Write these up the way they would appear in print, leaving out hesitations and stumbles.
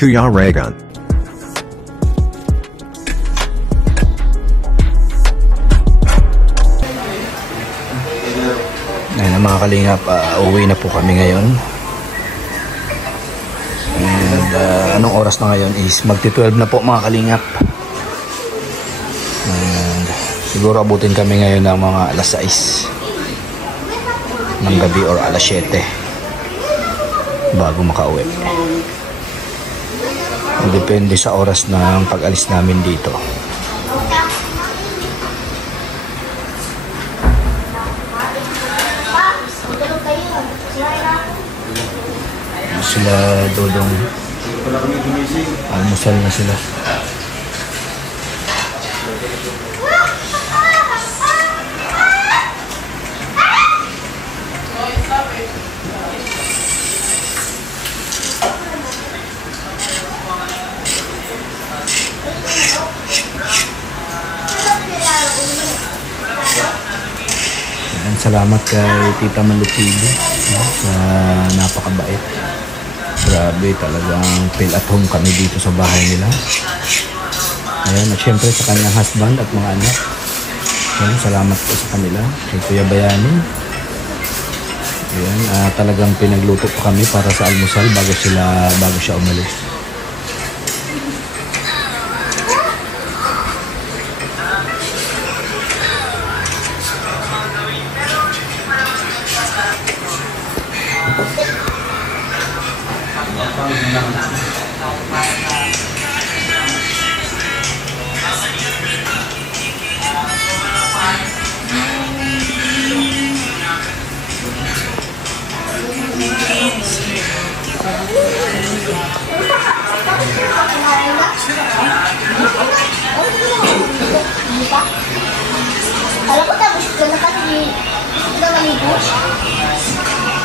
Kuya Raygun. Ayan na mga kalingap, uwi na po kami ngayon. And anong oras na ngayon is magti-12 na po mga kalingap. And siguro abutin kami ngayon ng mga alas 6 ng gabi or alas 7 bago makauwi. Depende sa oras ng pag-alis namin dito. Sila Dodong, almusal na sila. Salamat kay Tita Malutigo sa napakabait. Grabe, talagang feel at home kami dito sa bahay nila. Ayan, at syempre sa kanyang husband at mga anak. Ayan, salamat po sa kanila. Kay Kuya Bayani. Ayan, talagang pinagluto pa kami para sa almusal bago siya umalis.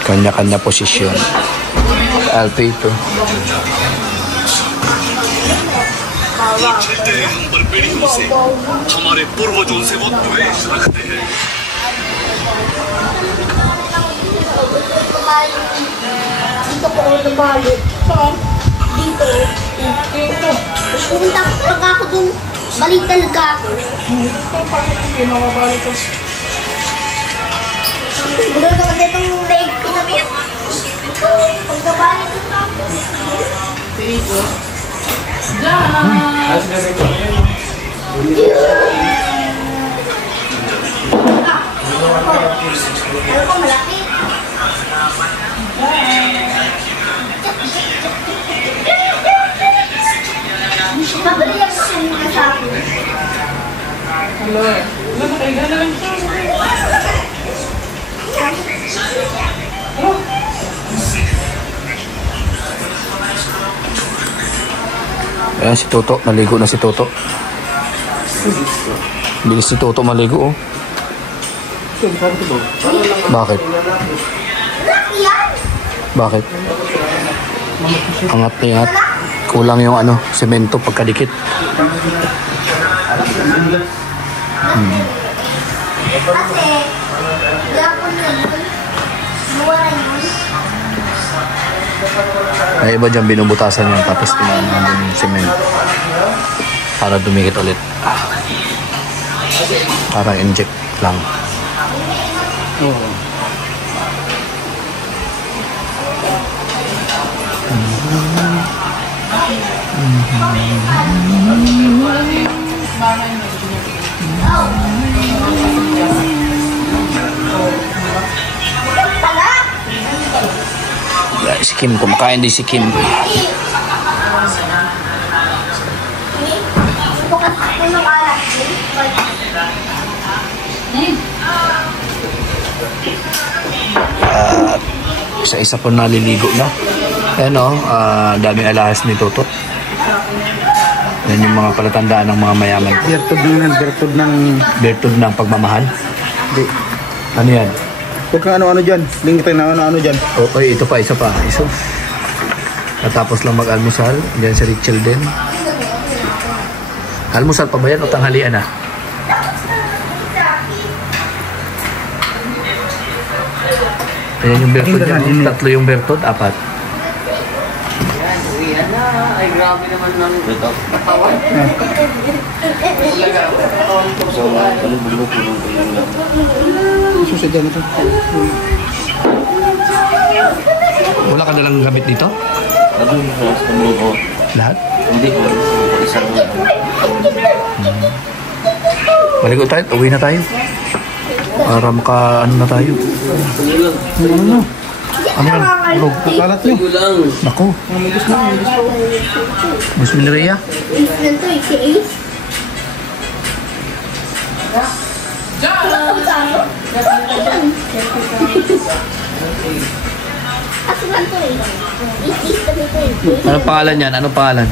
Kanya-kanya posisyon. Alpe ito. Dito po ako nabalik. Dito. Pumunta pag ako dun, balik talaga ako. Bakit hindi nakabalik ko? Budo na kasi itong leg ko na miyak. Pagkabalik ko na ako. Dito. Diyan! Alam ko malaki. Mabali ako sa mga sa akin. Hello. Wala na kayo na lang siya. Ayan si Toto, naligo na si Toto. Bilis si Toto maligo, oh. Bakit? Bakit? Angat na yan. Kulang yung semento pagkadikit. Kasi, gapon na yun. Luwara yun. May iba dyan binubutasan yan tapos pinaan yung semento para dumikit ulit. Parang inject lang. Si Kim, kumakain din si Kim. Isa-isa po naliligo na. Ayan o, daming alahas ni Toto. Yan yung mga palatandaan ng mga mayaman. Bertud ng pagmamahal. Hindi. Ano yan? Huwag kang ano-ano dyan. Lingit tayo na ano-ano dyan. Okay, ito pa, isa pa. Natapos lang mag-almusal. Diyan si Rachel din. Almusal pa ba yan o tanghalian na? Ayan yung bertod niya. Tatlo yung bertod, 4. Uwi na. Ay, grabe naman ng katawan. Talaga, katawan ko. So, ano bulok yung lang. Susunod na ito. Wala ka dalang gamit dito? Ano yung sa bulok? Lahat? Hindi ko. Isang Maligo tayo, uwi na tayo. Para ano na tayo. Ano yan? Ulog. Kalat nyo. lang. Nako. Miss Mineria? Nandito eh, si Ace. Ako lang to eh. Ace kami to eh. Anong pangalan yan? Anong pangalan?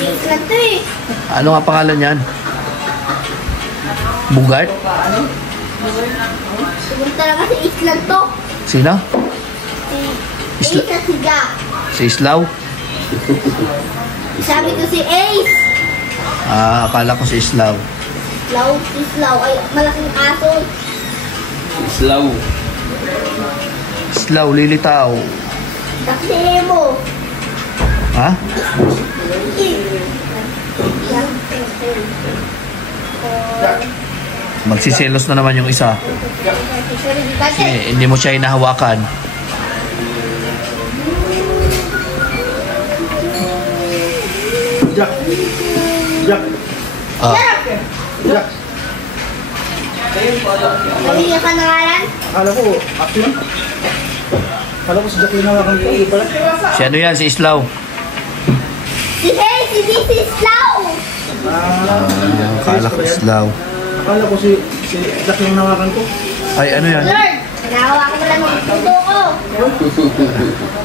Ace lang to eh. Ano nga pangalan yan? Bugart? Siguro talaga si Ace lang to. Sino? Si Ace na siga. Si Islaw? Sabi ko si Ace. Ah, akala ko si Islaw. Islaw. Ay, malaking aso. Slow. Islaw, lilitaw. Tapos mo. Ha? Magsiselos na naman yung isa. Hindi mo siya hinahawakan. Jack. Jack. Ah, Jack. Pamilya ka na ngalan? Akala ko, action. Akala ko si Jack yung nawakan ko. Hindi pala. si ano yan? Si Islaw. Si Ace, si Islaw. Akala ko Islaw. Akala ko si Jack yung nawakan ko. Ay, ano yan? Lord, nahawa ko lang ng puto ko.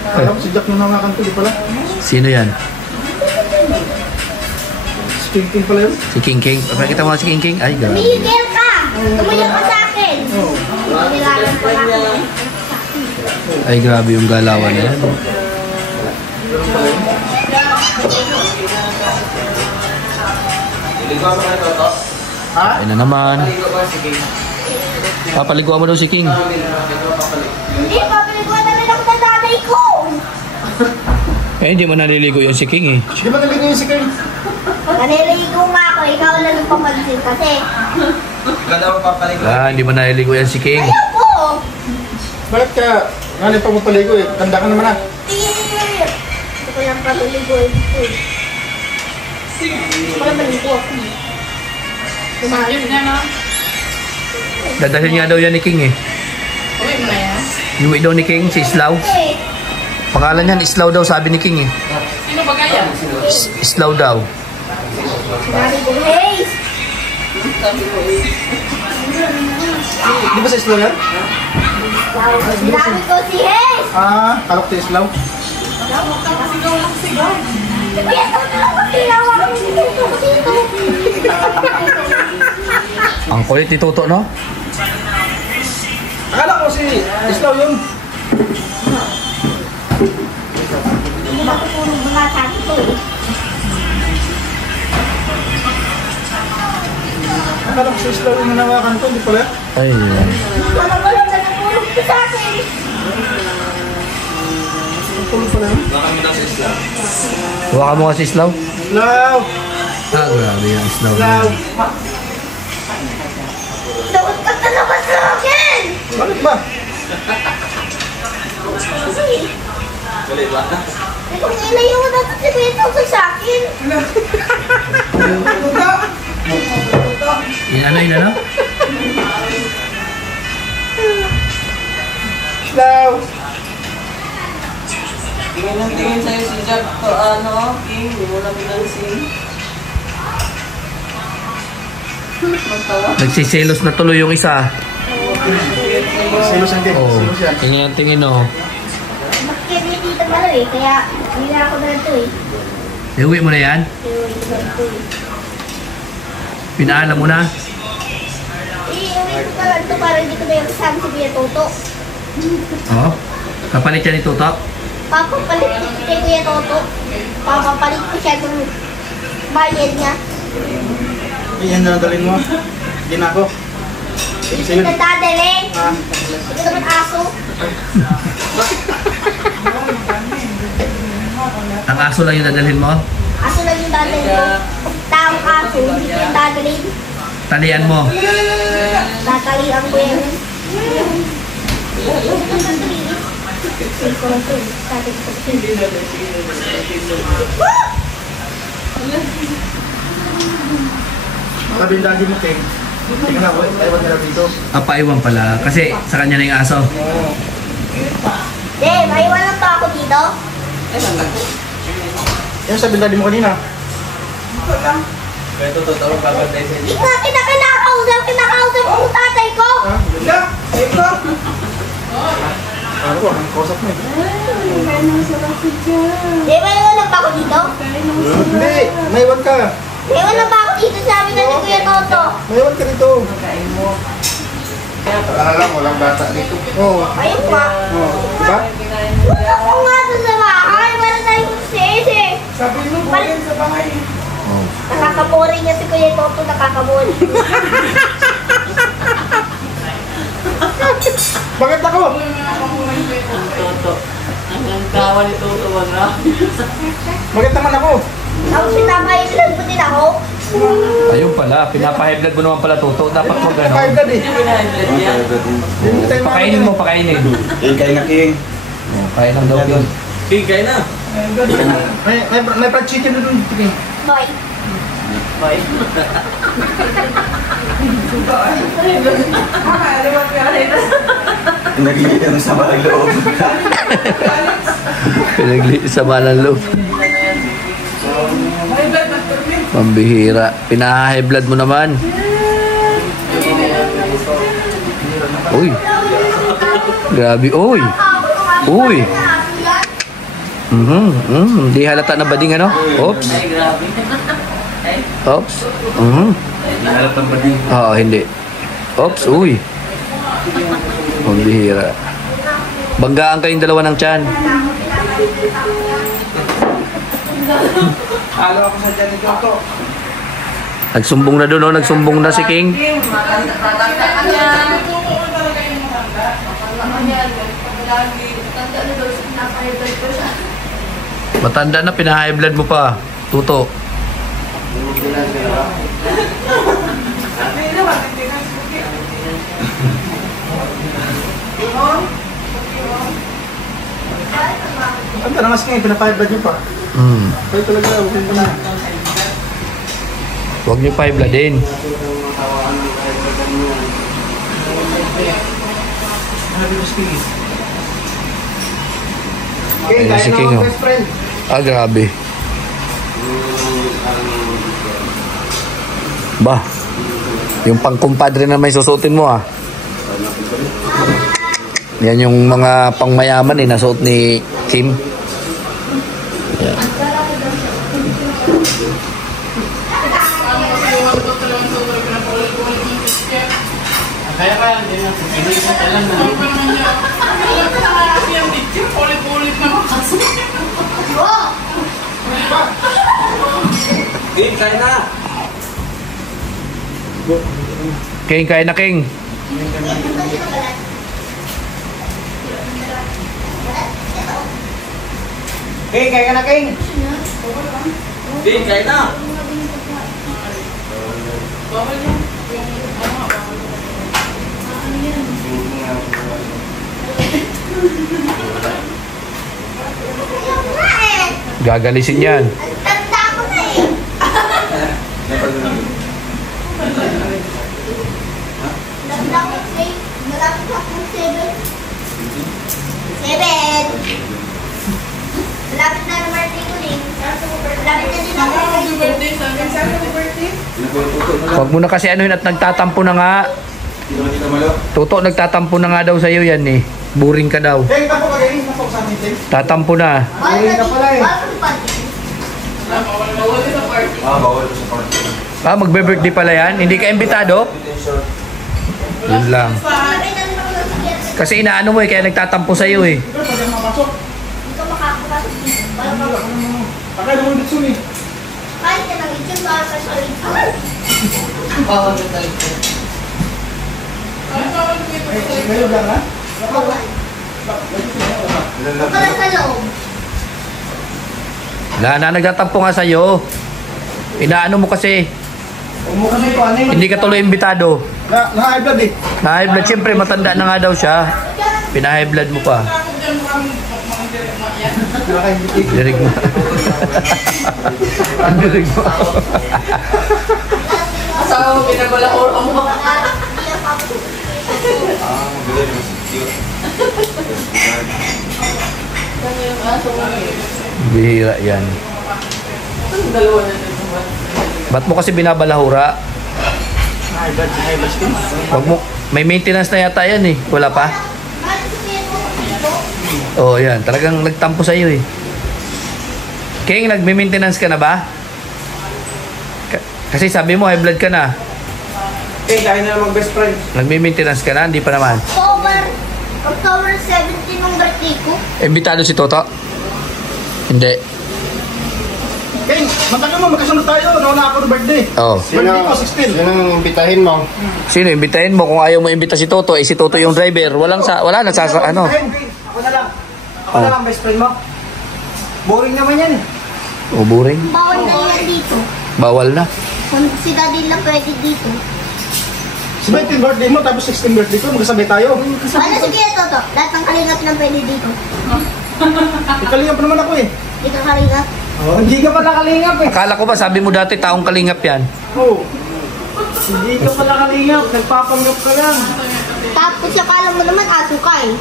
Akala ko si Jack yung nawakan ko. Hindi pala. Sino yan? Si King pala yun. Si King King. Pakita mo nga si King King. Ay, grabe. Miguel ka. Tumayo ka sa akin. Nilalang pala ako. Ay, grabe yung galawan na yan. Ay na naman. Papaliguan mo daw si King. Hindi, papaliguan na rin ako ng nanay ko. Eh, hindi mo naliligo yung si King eh. Hindi ba naligo yung si King? Naniligo nga ako, ikaw lang ang papansin kasi. Ah, hindi mo naliligo yan si King. Ayoko! Bakit ka? Ngayon pa mo paligo eh. Tanda ka naman ah. Hindi ko lang papaligo ito. Hindi ko lang maligo ako. Ayun niya na. Dadalhin nga daw yan ni King eh. Uwi mo na yan. Iuwi daw ni King si Islaw. Eh, Pangalan niyan, Islaw daw sabi ni King eh. Sino ba kaya? Islaw daw. sinabi ko, hey! Di ba sa Islaw yan? Sinabi ko si Hey! Ah, kalok si Islaw. Kaya ito na lang ang ginawa ko dito. Ang kulit ni Toto, no? Akala ko si Islaw yun. Hindi matutulog mga sabi ko eh. Akala ko si Islaw yung nanawakan ko. Hindi pala. Ay, Walang na natulog ko sa akin. Tulog pala yun. huwag mo kasi Islaw. Islaw! Ah, grabe yung Islaw. Islaw! Dapat ka talaga sa akin! Bakit ba? Eh, kung ilayo mo na ito, sabihin ito sa akin. Yun ano? Islaw! Tingin ng tingin sa'yo si Jack to King, hindi mo na pinansin. Magtawa. Nagsiselos na tuloy yung isa. Silos yan. Oh, Silos yan. tingin oh. Bakit may tita pala eh, kaya hindi ako na ito eh. Iuwi mo na yan? Pinaalam mo na? Iuwi ko pala ito para hindi ko na yung kasama si Kuya Toto. Oo. Kapalit yan ni Toto? Papapalit ko si Kuya Toto. Papapalit ko siya ng bayad niya. Yan na dalhin mo. Hindi na ako. Hindi na dadali. Ah, Hindi naman aso. Ang aso lang yung dadalhin mo? tatay ko. Taong kaso, hindi ko yung tatalin. Talian mo. Tatalian ko yan. Sabi yung daddy mo, King. Tingnan na, ewan nila dito. Paiwan pala. Kasi sa kanya na yung aso. Oo. Dave, maiwan lang pa ako dito. Yan sabi yung daddy mo kanina. Kaya totoo, papatay sa Hindi nga kita kinakausap ko yung tatay ko. Ha? Ganda! Ito! Ano ko, ang kausap mo eh. Dave, maiwan lang pa ako dito. Hindi, maiwan ka. Maiwan lang pa ako dito, sabi na ni Kuya Toto. Maiwan ka dito. Para lang, walang bata dito. Oo. Ayun pa. Oo. Diba? Punta ko nga doon sa bahay. Wala tayong sisi. Sabi mo, buhay sa bahay. Nakakaboring niya si Kuya Toto, nakakaboring. Bakit ako? Toto. Ang kawa ni Toto, wala. Bakit naman ako? Tapos pinapailan mo din ako. Ayun pala. Pinapahiblag mo naman pala, Toto. Dapat mo Kaya gano'n. ka eh. Hindi tayo Pakainin mo, pakainin. Kaya nga, King. Kain ng daw yun. King, kaya na. May fried chicken na doon. King. Boy. Nagiging sa malang loob. Sama ng loob. Pambihira. Pinaha-high blood mo naman. Uy. Grabe. Uy. Uy. Di halata na bading ano? Oops. Oops. Nalatang ba din? Oo, hindi. Oops. Uy. Pambihira. Banggaan kayong dalawa ng tiyan. Halo ako sa dyan ni Toto. Nagsumbong na doon, oh. Nagsumbong na si King. Matanda na, pina-high blood mo pa. Tuto. Ang tanamas ngayon, pinapahibad niyo pa. Kaya talaga, huwag mo na. Huwag niyo pa high blood din. King, Ayun si kain King, ako, oh. best friend. Ah, grabe. Ba, yung pangkumpadre na may susutin mo, ah. Yan yung mga pangmayaman, nasuot ni Kim. Yan. King, kaya na. King, kain na, King. King, kaya ka na, King. King, kaya na. Gagalisin yan. Tanda ko na eh. Tanda ko eh. Malapit na akong 7. 7. Malapit na ang birthday ko din. Malapit na din ako. Huwag mo na kasi anuhin at nagtatampo na nga. Hindi naman kita malo. Tuto, nagtatampo na nga daw sa'yo yan eh. Boring ka daw. King, tapo ka, King. Tapo sa amin, King. Tatampo na. Bawal Uwi ka pala eh. Bawal ko sa party. Ah, magbe-birthday pala yan? Hindi ka imbitado? Yun lang. Kasi inaano mo eh, kaya nagtatampo sa'yo eh. Ikaw, pwede mapasok. Dito makakapasok dito. Akay naman dito eh. Kahit ka nang ityung bawal ka sa ulit. Ngayon lang, ha? Bawal. Huwag ka lang sa loob. Wala na, nagtatampo nga sa'yo. Inaano mo kasi. Huwag mo kasi ito, ano yun? Hindi ka tuloy imbitado. Na-high blood eh. Na high blood, siyempre matanda na nga daw siya. Pina-high blood mo pa. Dirig mo. Dirig mo. Asawa mo, pinabalakor mo. Kami yung aso mo. Bihira yan. Ang dalawa na nito ba? Ba't mo kasi binabalahura? High blood skin. Wag mo, may maintenance na yata yan eh. Wala pa? Oo, yan. Talagang nagtampo sa'yo eh. King, nagme-maintenance ka na ba? Kasi sabi mo, high blood ka na. Eh, kaya na mag-best friend. Nagme-maintenance ka na? Hindi pa naman. October 17 ng birthday ko. Imbitado si Toto? Hindi. King, matagal mo, magkasunod tayo. Nauna ako ng birthday. Oo. Birthday ko, 16. Sinong imbitahin mo? Sino imbitahin mo? Kung ayaw mo imbita si Toto, eh si Toto yung driver. Wala ano. Ako na lang. Ako na lang, best friend mo. Boring naman yan. O, boring. Bawal na yan dito. Bawal na. Kung si daddy lang pwede dito. 17 birthday mo, tapos 16 birthday ko, magkasabay tayo. Ano sige Toto? Lahat ng kalingap lang pwede dito. Ikalinga pa naman ako eh. Dito kalingap. Oh, hindi ka pala kalingap eh. Akala ko ba, sabi mo dati, taong kalingap yan. Oo. Hindi ka pala kalingap, nagpapanggap ka lang. Tapos akala mo naman aso ka eh.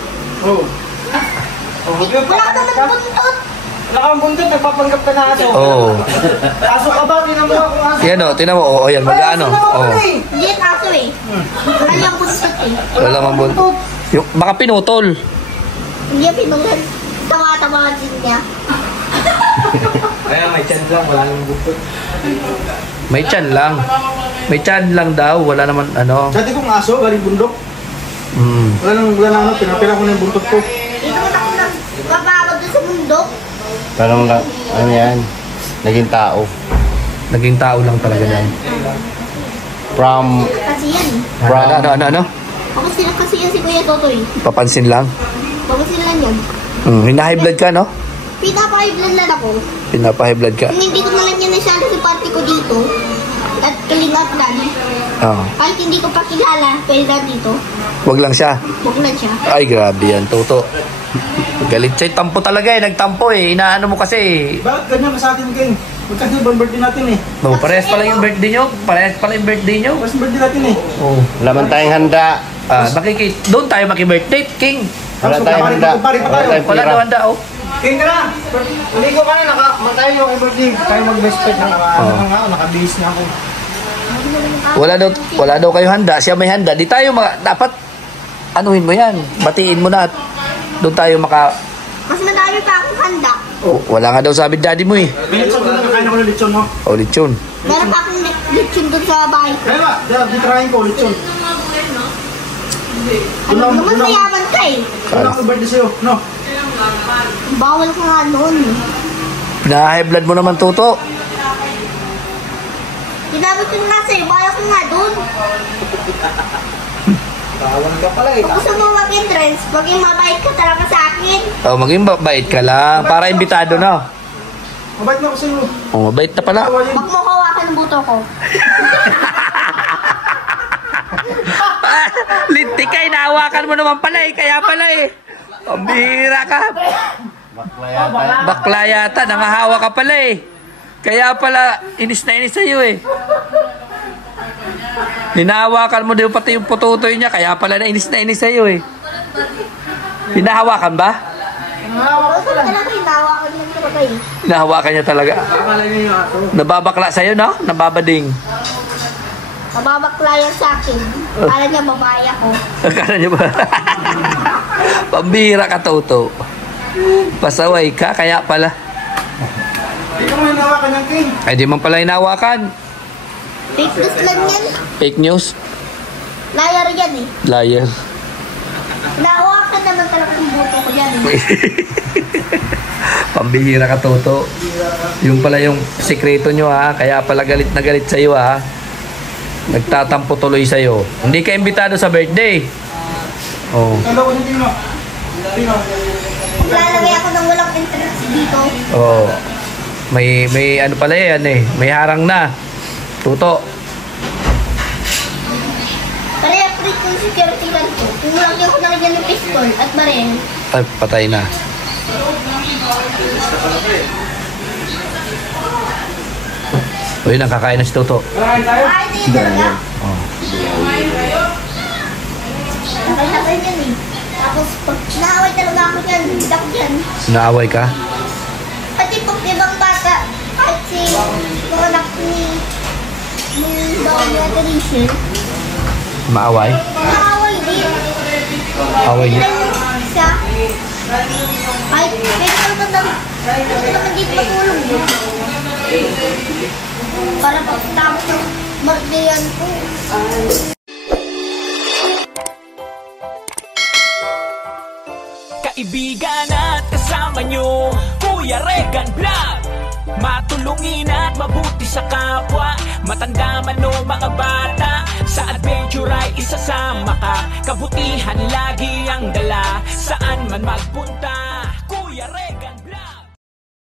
Oo. Wala ka naman buntot. Wala kang buntot, nagpapanggap ka na aso. Oo. Aso ka ba? Tinan mo akong aso. Yan o, tinan mo. O, yan, mag-ano. O. Hindi yan aso eh. Ano yung buntot eh. Wala mang buntot. Baka pinutol. Hindi yan pinungan. Tawa-tawa din niya. Kaya may chance lang, wala nang buntot. May tiyan lang. May tiyan lang daw. Wala naman, ano. Dati kong aso, galing bundok. Hmm. Wala nang ano, pinapira ko na yung buntot ko. Dito mo ako nang papagod doon sa mundo. Parang ano yan? Naging tao. Naging tao lang talaga yan. From, Kasi yan eh. Ano? Kasi yan si Kuya Totoy. Papansin lang. Papansin lang yan. Hina-high blood ka, no? Pinapahiblan lang ako. Pinapa-high blood ka. Hindi ko nalang yan nasyado sa party ko dito. At kalingap lang. Oo. Kahit hindi ko pa kilala, pwede lang dito. Wag lang siya. Huwag lang siya. Ay, grabe yan, Toto. Galit siya. Tampo talaga eh. Nagtampo eh. Inaano mo kasi eh. Bakit ganyan ka sa atin, King? Magkano yung birthday natin eh? No, parehas pala yung birthday nyo. Parehas pala yung birthday nyo. Mas birthday natin eh. Oh. wala man tayong handa. Doon tayo maki-birthday, King. Wala tayong handa. Pari pa tayo. Wala daw handa, oh. King ka na! Uligo ka na, matayo yung birthday. Tayo mag-best friend na naka-base na ako. Wala daw kayo handa. Siya may handa. Di tayo dapat anuhin mo yan. Batiin mo na at doon tayo Mas madami pa akong handa. Wala nga daw sabi daddy mo eh. May lechon doon, kakain ako ng lechon mo. O, lechon. Meron pa akong lechon doon sa bahay ko. Kaya ba, titirahin ko, lechon. Ano naman mayaman ka eh. Wala akong birthday sa'yo, no? Bawal ka nga noon. Pina-high blood mo naman, Toto. Ginamit ko nga sa'yo, bawal ka nga doon. Bawal ka pala eh. Kung gusto mo mag-entrance, maging mabait ka talaga sa akin. Maging mabait ka lang. Para imbitado na. Mabait na ako sa'yo. Mabait na pala. Huwag mo kawakan ng buto ko. Linti ka, inahawakan mo naman pala eh. Kaya pala eh. Ang bihira ka. Bakla yata. Nangahawa ka pala eh. Kaya pala, inis na inis sa'yo eh. Hinahawakan mo din pati yung pututoy niya. Kaya pala na inis sa'yo eh. Hinahawakan ba? Talaga hinawakan lang talaga eh. Hinahawakan niya talaga. Nababakla sa'yo, no? Nababading. Mababakla yan sa akin. Kala niya babae ako. Akala niyo ba? Pambira ka, Toto. Pasaway ka, kaya pala. Hindi ka mo hinawakan ng King. Ay, di man pala hinawakan. Fake news lang yan. Fake news. Liar yan eh. Liar. Hinawakan naman talaga yung buto ko yan eh. Pambihira ka, Toto. Yung pala yung sikreto nyo, ha. Kaya pala galit na galit sa'yo, ha. Nagtatampo tuloy sa'yo. Hindi ka imbitado sa birthday. Oh. Kala ko hindi mo. Lalagay ako ng walang entrance dito. Oh. May ano pala yan eh. May harang na. Tuto. Kaya pre kung security guard ko, kung lagi ako nakagyan ng pistol at baril. Ay, patay na. Uy, nakakain na si Tuto. Kakain tayo? Ay, ito yun talaga. Oh. Nakasabay yan eh. Tapos pag naaway talaga ako dyan, bidak dyan. Naaway ka? Pati pag ibang bata, kahit si mga anak ni Don Patricia, Maaway? naaway din. Away niya? Siya, kahit pwede naman dito matulog yun. Para pagtapos ng martiyan ko. Kaibigan at kasama nyo, Kuya Regan Vlog. Matulungin at mabuti sa kapwa, matanda man o mga bata. Sa adventure ay isasama ka, kabutihan lagi ang dala. Saan man magpunta, Kuya Regan.